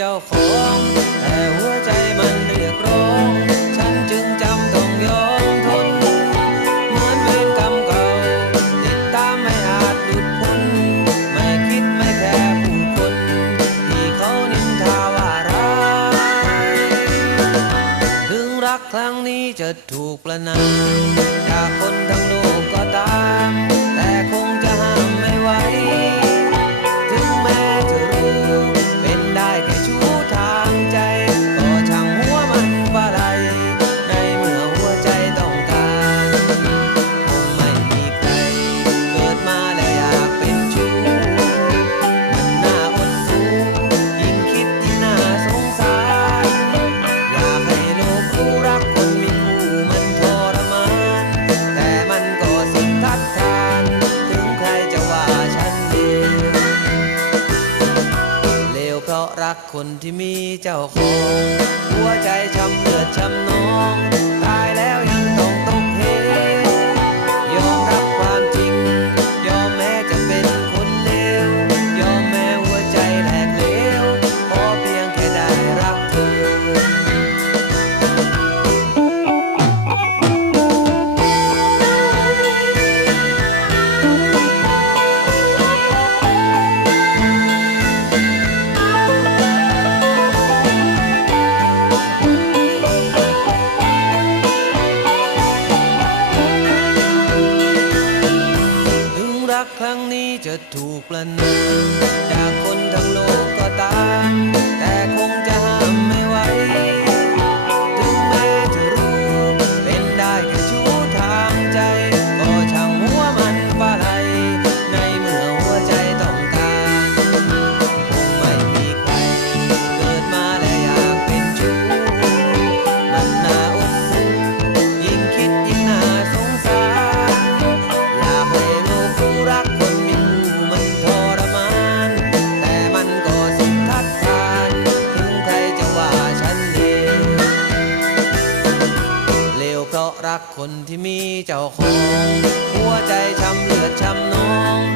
จ้าของแต่หัวใจมันเรียกร้อง ฉันจึงจำต้องยอมทน เหมือนเวรกรรมเก่า ติดตามไม่อาจหลุดพ้น ไม่คิดไม่แคร์ผู้คน ที่เขานินทาว่าร้ายถึงรักครั้งนี้จะถูกประนามจากคนทั้งโลก รักคนที่มีเจ้าของหัวใจช้ำเลือดช้ำนอง ประนามจากคนทั้งโลกก็ตาม รักคนที่มีเจ้าของ หัวใจช้ำเลือดช้ำนอง